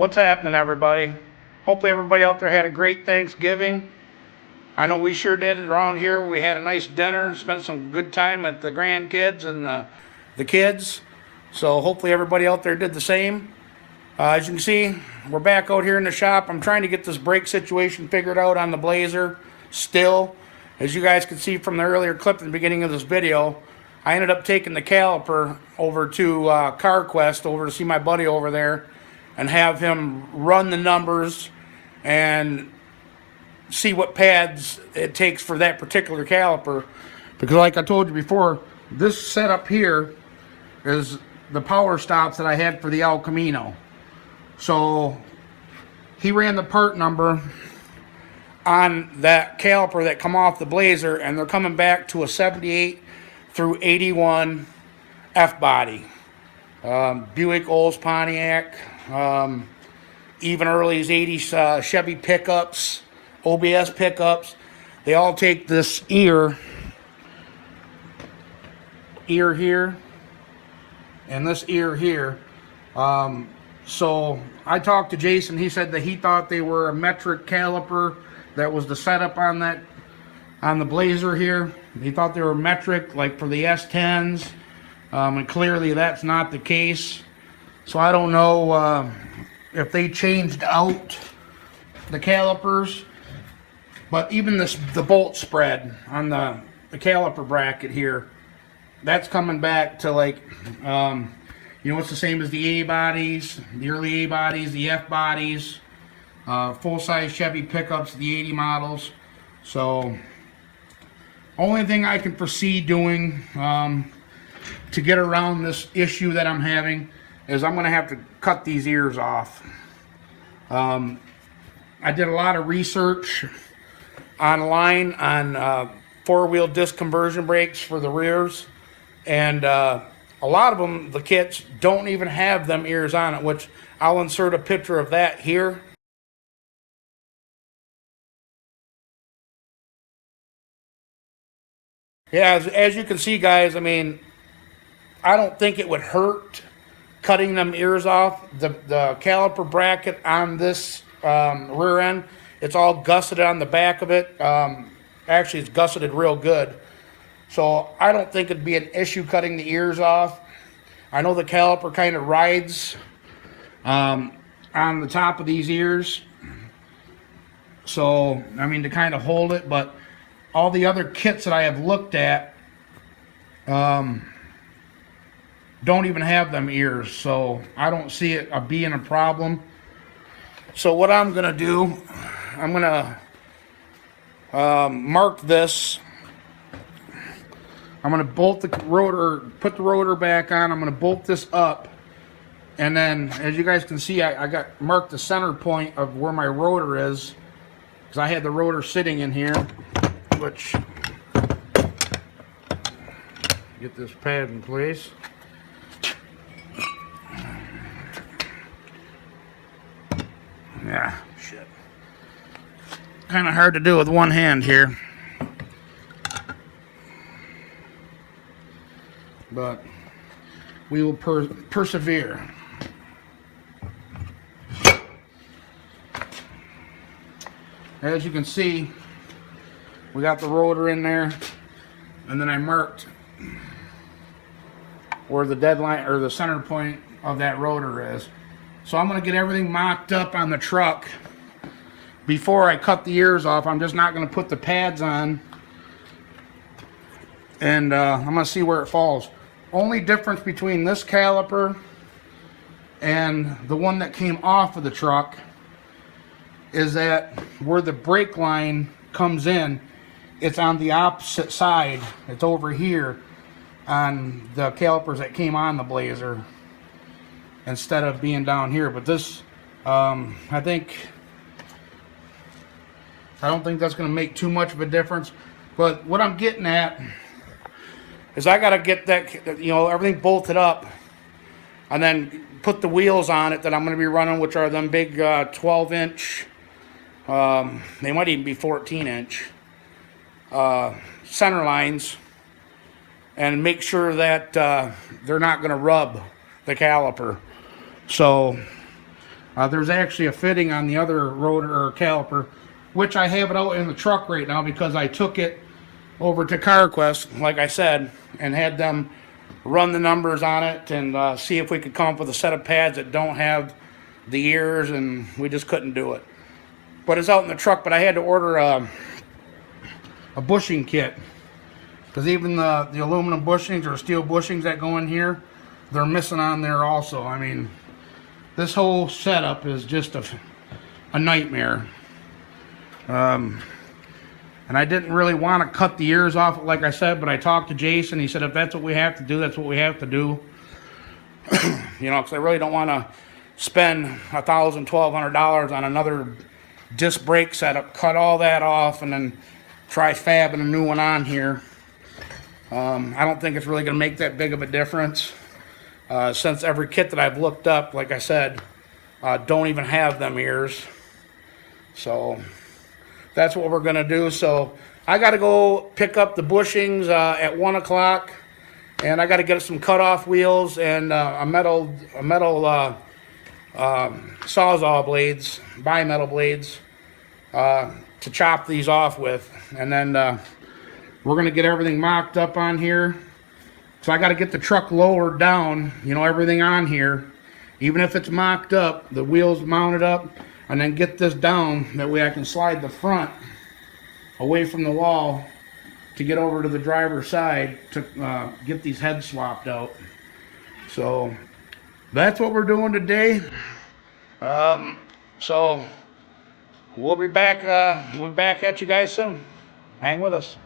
What's happening, everybody? Hopefully everybody out there had a great Thanksgiving. I know we sure did around here. We had a nice dinner, spent some good time with the grandkids and the kids. So hopefully everybody out there did the same. As you can see, we're back out here in the shop. I'm trying to get this brake situation figured out on the Blazer still. As you guys can see from the earlier clip at the beginning of this video, I ended up taking the caliper over to CarQuest over to see my buddy over there and have him run the numbers and see what pads it takes for that particular caliper. Because like I told you before, this setup here is the power stops that I had for the El Camino. So he ran the part number on that caliper that come off the Blazer, and they're coming back to a 78 through 81 F-body. Buick, Olds, Pontiac, even early 80s Chevy pickups, OBS pickups. They all take this ear here and this ear here. So I talked to Jason. He said that he thought they were a metric caliper. That was the setup on the Blazer here. He thought they were metric, like for the S10s, and clearly that's not the case. So I don't know if they changed out the calipers, but even the bolt spread on the caliper bracket here, that's coming back to like, it's the same as the A bodies, the early A bodies, the F bodies, full-size Chevy pickups, the 80 models. So only thing I can foresee doing to get around this issue that I'm having is I'm going to have to cut these ears off. I did a lot of research online on four-wheel disc conversion brakes for the rears, and a lot of them, the kits, don't even have them ears on it, which I'll insert a picture of that here. Yeah, as you can see, guys, I mean, I don't think it would hurt cutting them ears off. The caliper bracket on this rear end, it's all gusseted on the back of it. Actually, it's gusseted real good. So I don't think it'd be an issue cutting the ears off. I know the caliper kind of rides on the top of these ears. So, I mean, to kind of hold it, but all the other kits that I have looked at don't even have them ears, so I don't see it being a problem. So what I'm gonna do, I'm gonna mark this. I'm gonna bolt the rotor, put the rotor back on. I'm gonna bolt this up, and then as you guys can see, I got marked the center point of where my rotor is, because I had the rotor sitting in here, which, get this pad in place. Yeah, shit. Kind of hard to do with one hand here. But we will persevere. As you can see, we got the rotor in there, and then I marked where the deadline or the center point of that rotor is. So I'm going to get everything mocked up on the truck before I cut the ears off. I'm just not going to put the pads on, and I'm going to see where it falls. Only difference between this caliper and the one that came off of the truck is that where the brake line comes in, it's on the opposite side. It's over here on the calipers that came on the Blazer instead of being down here. But this, I don't think that's going to make too much of a difference. But what I'm getting at is I got to get that, everything bolted up and then put the wheels on it that I'm going to be running, which are them big 12-inch, they might even be 14-inch center lines, and make sure that they're not going to rub the caliper. So There's actually a fitting on the other rotor or caliper, which I have it out in the truck right now because I took it over to CarQuest, like I said, and had them run the numbers on it and see if we could come up with a set of pads that don't have the ears, and we just couldn't do it. But it's out in the truck, but I had to order a bushing kit because even the aluminum bushings or steel bushings that go in here, they're missing on there also. I mean, this whole setup is just a nightmare. And I didn't really want to cut the ears off, like I said, but I talked to Jason. He said if that's what we have to do, that's what we have to do. You know, because I really don't want to spend $1,000, $1,200 on another disc brake setup, cut all that off, and then try fabbing a new one on here. I don't think it's really going to make that big of a difference. Since every kit that I've looked up, like I said, don't even have them ears. So that's what we're going to do. So I got to go pick up the bushings at 1 o'clock, and I got to get some cutoff wheels and a metal sawzall blades, bi-metal blades, to chop these off with. And then we're going to get everything mocked up on here. So I got to get the truck lowered down, you know, everything on here, even if it's mocked up, the wheels mounted up, and then get this down. That way I can slide the front away from the wall to get over to the driver's side to get these heads swapped out. So that's what we're doing today. So we'll be back at you guys soon. Hang with us.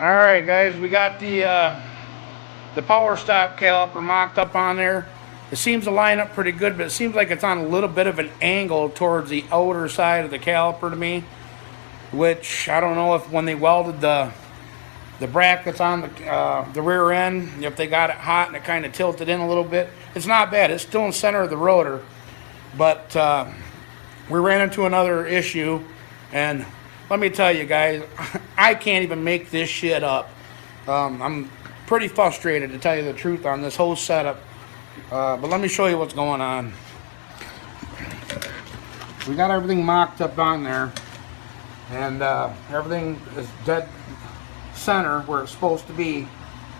All right, guys, we got the power stop caliper mocked up on there. It seems to line up pretty good, but it seems like it's on a little bit of an angle towards the outer side of the caliper to me, which I don't know if when they welded the brackets on the rear end, if they got it hot and it kind of tilted in a little bit. It's not bad. It's still in the center of the rotor, but we ran into another issue, and let me tell you guys, I can't even make this shit up. I'm pretty frustrated, to tell you the truth, on this whole setup. But let me show you what's going on. We got everything mocked up on there, and everything is dead center where it's supposed to be.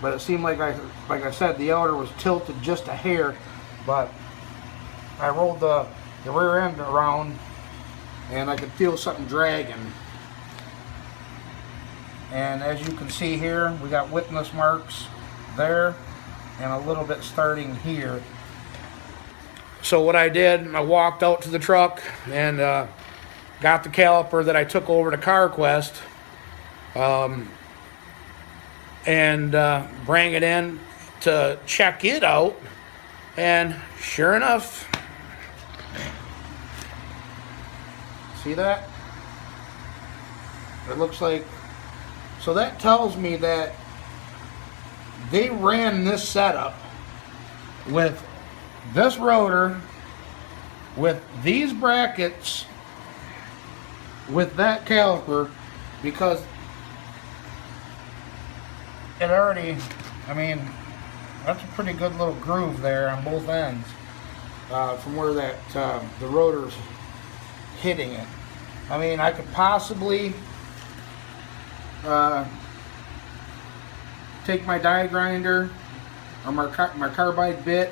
But it seemed like I said, the outer was tilted just a hair. But I rolled the rear end around, and I could feel something dragging. And as you can see here, we got witness marks there and a little bit starting here. So what I did, I walked out to the truck and got the caliper that I took over to CarQuest and bring it in to check it out. And sure enough, see that? It looks like, so that tells me that they ran this setup with this rotor, with these brackets, with that caliper, because it already, I mean, that's a pretty good little groove there on both ends from where that the rotor's hitting it. I mean, I could possibly take my die grinder or my carbide bit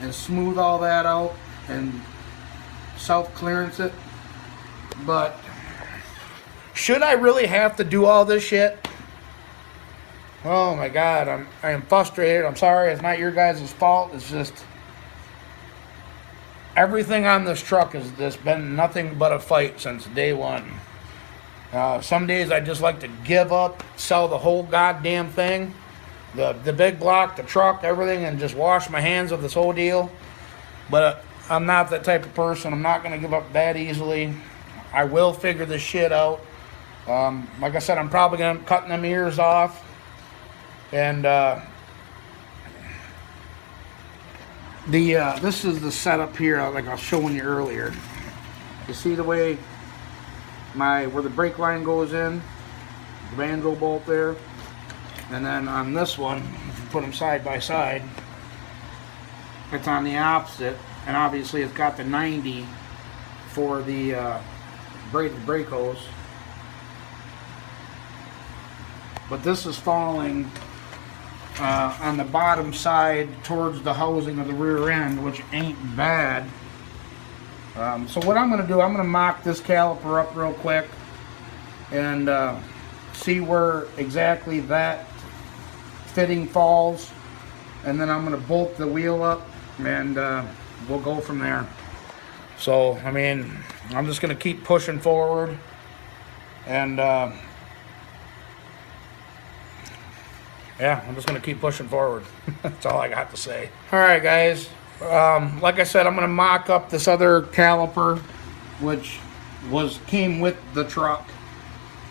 and smooth all that out and self-clearance it. But should I really have to do all this shit? Oh my God, I am frustrated. I'm sorry, it's not your guys' fault. It's just everything on this truck has just been nothing but a fight since day one. Some days I just like to give up, sell the whole goddamn thing, the big block, the truck, everything, and just wash my hands of this whole deal. But I'm not that type of person. I'm not going to give up that easily. I will figure this shit out. Like I said, I'm probably going to cut them ears off. And this is the setup here, like I was showing you earlier. You see the way where the brake line goes in, the banjo bolt there, and then on this one, if you put them side by side, it's on the opposite, and obviously it's got the 90 for the braided brake hose. But this is falling on the bottom side towards the housing of the rear end, which ain't bad. So what I'm going to do, I'm going to mock this caliper up real quick and see where exactly that fitting falls, and then I'm going to bolt the wheel up and we'll go from there. So I mean, I'm just going to keep pushing forward, and yeah, I'm just going to keep pushing forward. That's all I got to say. Alright guys, like I said, I'm going to mock up this other caliper, which came with the truck.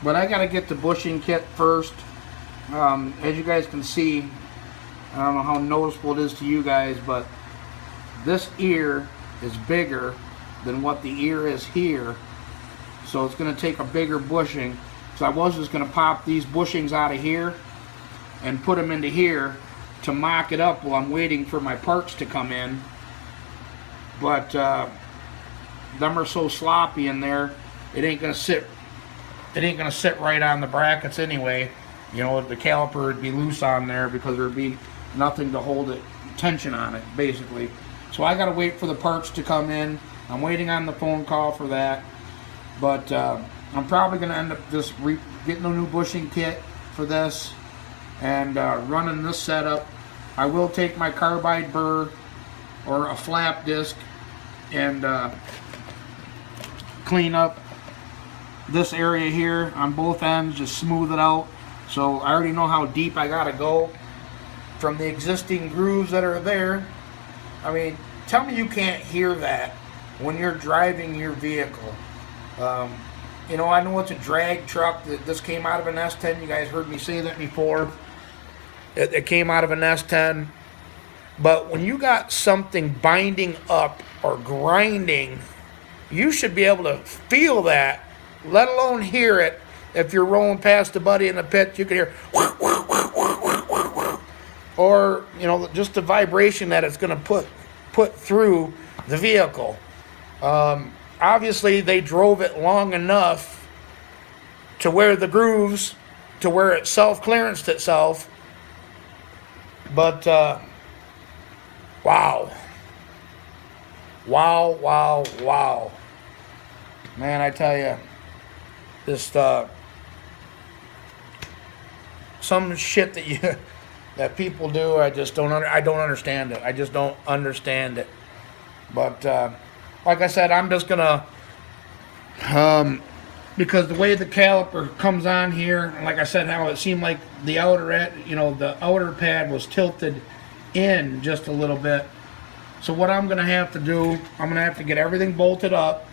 But I got to get the bushing kit first. As you guys can see, I don't know how noticeable it is to you guys, but this ear is bigger than what the ear is here. So it's going to take a bigger bushing. So I was just going to pop these bushings out of here and put them into here to mock it up while I'm waiting for my parts to come in. But them are so sloppy in there, it ain't gonna sit right on the brackets anyway. You know, the caliper would be loose on there because there'd be nothing to hold it, tension on it, basically. So I gotta wait for the parts to come in. I'm waiting on the phone call for that. But I'm probably gonna end up just getting a new bushing kit for this and running this setup. I will take my carbide burr or a flap disc and clean up this area here on both ends, just smooth it out. So I already know how deep I gotta go from the existing grooves that are there. I mean, tell me you can't hear that when you're driving your vehicle. You know, I know it's a drag truck. This came out of an S10. You guys heard me say that before. It came out of an S10. But when you got something binding up or grinding, you should be able to feel that, let alone hear it. If you're rolling past a buddy in the pit, you can hear, or, you know, just the vibration that it's going to put through the vehicle. Obviously, they drove it long enough to where the grooves, to where it self-clearanced itself. But, wow. Wow. Man, I tell you, just, some shit that people do, I don't understand it. I just don't understand it. But, like I said, I'm just gonna, because the way the caliper comes on here, like I said, how it seemed like the outer pad was tilted in just a little bit. So what I'm gonna have to do, I'm gonna have to get everything bolted up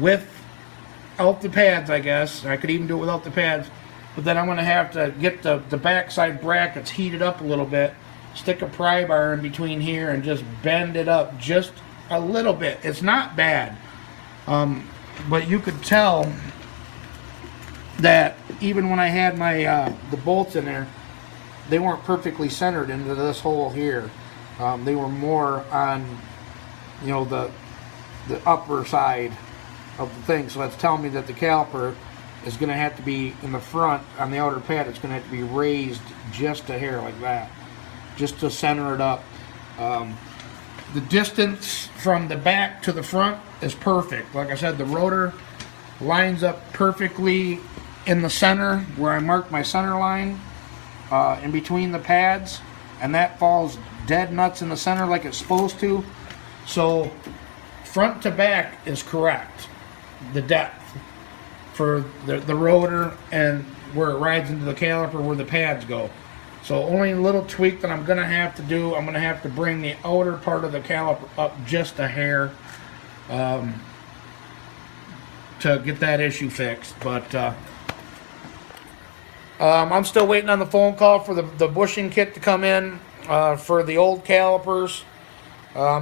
without the pads, I guess. I could even do it without the pads, but then I'm gonna have to get the backside brackets heated up a little bit, stick a pry bar in between here, and just bend it up just a little bit. It's not bad, but you could tell that even when I had my the bolts in there, they weren't perfectly centered into this hole here. They were more on, you know, the upper side of the thing. So that's telling me that the caliper is going to have to be in the front on the outer pad. It's going to have to be raised just a hair like that, just to center it up. The distance from the back to the front is perfect. Like I said, the rotor lines up perfectly in the center where I marked my center line in between the pads, and that falls dead nuts in the center like it's supposed to. So front to back is correct, the depth for the rotor and where it rides into the caliper, where the pads go. So only a little tweak that I'm going to have to do, I'm going to have to bring the outer part of the caliper up just a hair to get that issue fixed. But I'm still waiting on the phone call for the bushing kit to come in for the old calipers.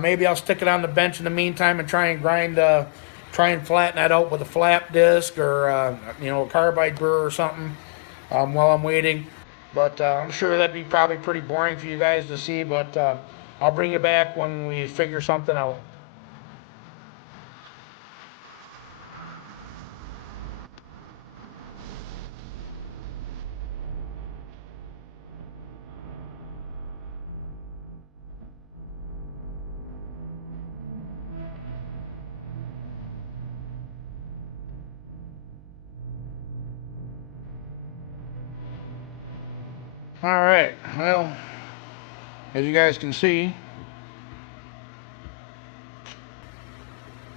Maybe I'll stick it on the bench in the meantime and try and flatten that out with a flap disc or a carbide burr or something while I'm waiting. But I'm sure that'd be probably pretty boring for you guys to see. But I'll bring you back when we figure something out. Alright, well, as you guys can see,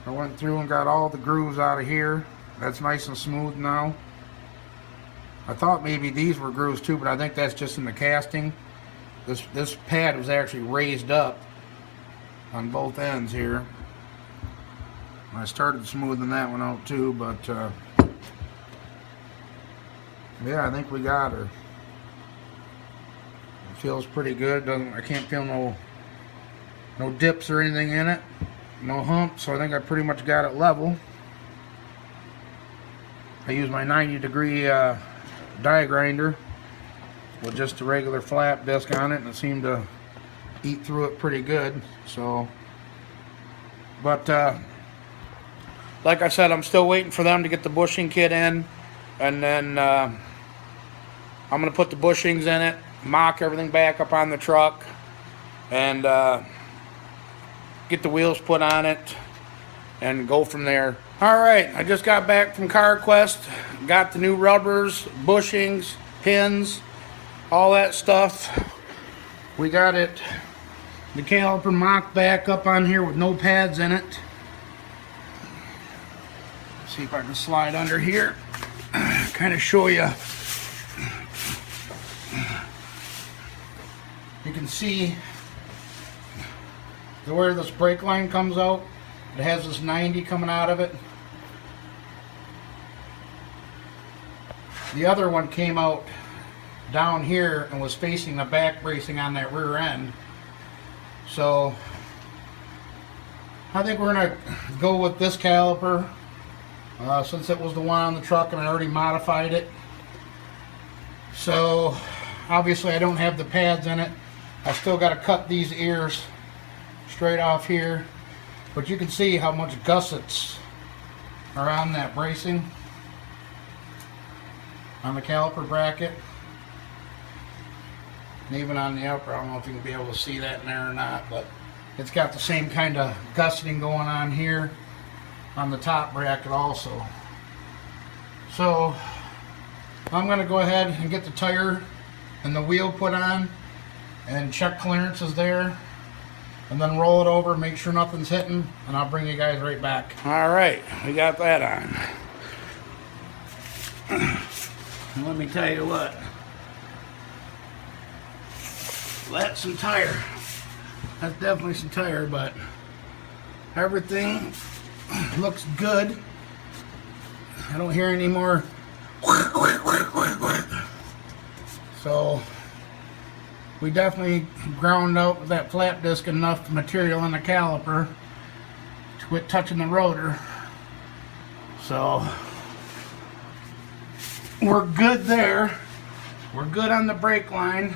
I went through and got all the grooves out of here. That's nice and smooth now. I thought maybe these were grooves too, but I think that's just in the casting. This pad was actually raised up on both ends here. I started smoothing that one out too, but yeah, I think we got her. Feels pretty good. I can't feel no dips or anything in it, no humps, so I think I pretty much got it level. I used my 90-degree die grinder with just a regular flap disc on it, and it seemed to eat through it pretty good. So, but like I said, I'm still waiting for them to get the bushing kit in, and then I'm gonna put the bushings in it, mock everything back up on the truck, and get the wheels put on it and go from there. Alright, I just got back from CarQuest, got the new rubbers, bushings, pins, all that stuff. We got it, the caliper mocked back up on here with no pads in it. See if I can slide under here, kind of show you. You can see where this brake line comes out. It has this 90 coming out of it. The other one came out down here and was facing the back bracing on that rear end. So I think we're going to go with this caliper since it was the one on the truck and I already modified it. So obviously I don't have the pads in it. I still got to cut these ears straight off here, but you can see how much gussets are on that bracing on the caliper bracket, and even on the upper. I don't know if you can be able to see that in there or not, but it's got the same kind of gusseting going on here on the top bracket also. So I'm going to go ahead and get the tire and the wheel put on and check clearances there, and then roll it over, make sure nothing's hitting, and I'll bring you guys right back. Alright, we got that on. And let me tell you what, that's some tire. That's definitely some tire, but everything looks good. I don't hear any more. So we definitely ground out with that flap disc enough material in the caliper to quit touching the rotor. So we're good there. We're good on the brake line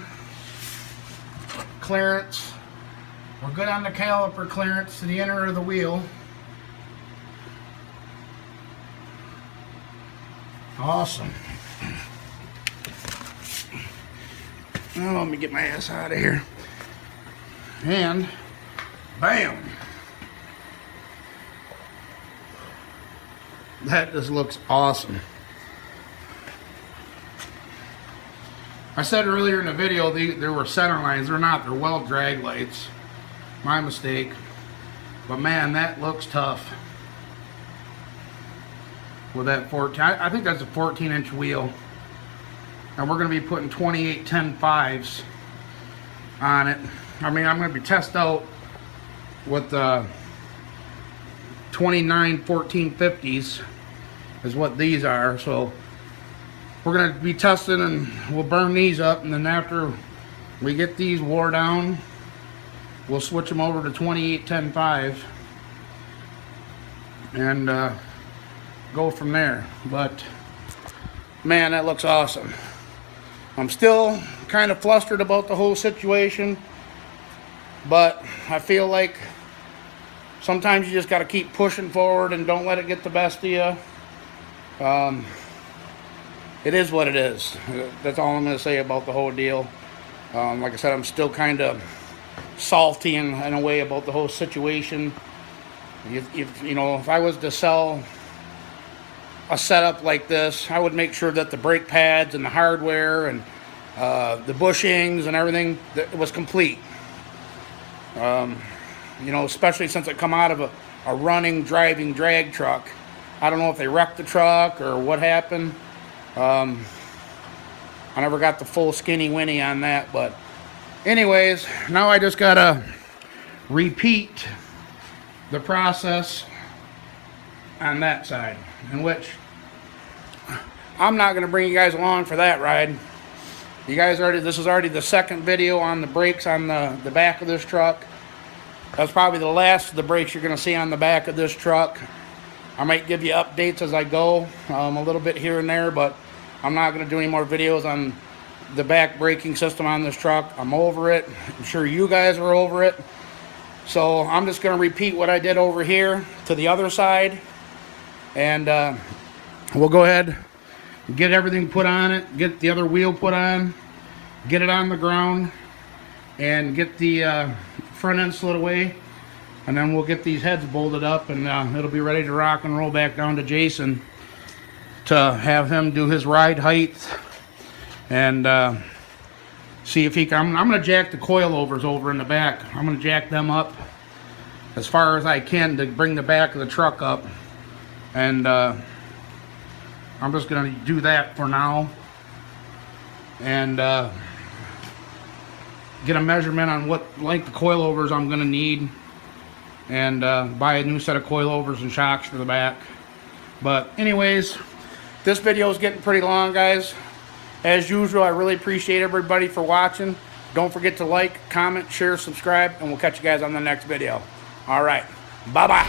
clearance. We're good on the caliper clearance to the inner of the wheel. Awesome. Now let me get my ass out of here. And bam! That just looks awesome. I said earlier in the video there were center lines. They're not. They're well drag lights. My mistake. But man, that looks tough. With that 14, I think that's a 14-inch wheel. and we're going to be putting 28-10-5s on it. I mean, I'm going to be test out with 29-14-50s is what these are. So we're going to be testing, and we'll burn these up, and then after we get these wore down, we'll switch them over to 28-10-5 and go from there. But man, that looks awesome. I'm still kind of flustered about the whole situation, but I feel like sometimes you just got to keep pushing forward and don't let it get the best of you. It is what it is. That's all I'm going to say about the whole deal. Like I said, I'm still kind of salty in a way about the whole situation. You know, if I was to sell a setup like this, I would make sure that the brake pads and the hardware and the bushings and everything that was complete. You know, especially since it come out of a running, driving drag truck. I don't know if they wrecked the truck or what happened. I never got the full skinny winnie on that, but anyways, now I just gotta repeat the process on that side, in which I'm not gonna bring you guys along for that ride. You guys this is already the second video on the brakes on the back of this truck. That's probably the last of the brakes you're gonna see on the back of this truck. I might give you updates as I go, a little bit here and there, but I'm not going to do any more videos on the back braking system on this truck. I'm over it. I'm sure you guys are over it. So I'm just going to repeat what I did over here to the other side. And we'll go ahead and get everything put on it, get the other wheel put on, get it on the ground, and get the front end slid away. And then we'll get these heads bolted up, and it'll be ready to rock and roll back down to Jason to have him do his ride height and see if he can. I'm going to jack the coilovers over in the back. I'm going to jack them up as far as I can to bring the back of the truck up. And I'm just going to do that for now and get a measurement on what length of coilovers I'm going to need, and buy a new set of coilovers and shocks for the back. But anyways, this video is getting pretty long, guys. As usual, I really appreciate everybody for watching. Don't forget to like, comment, share, subscribe, and we'll catch you guys on the next video. All right, bye-bye.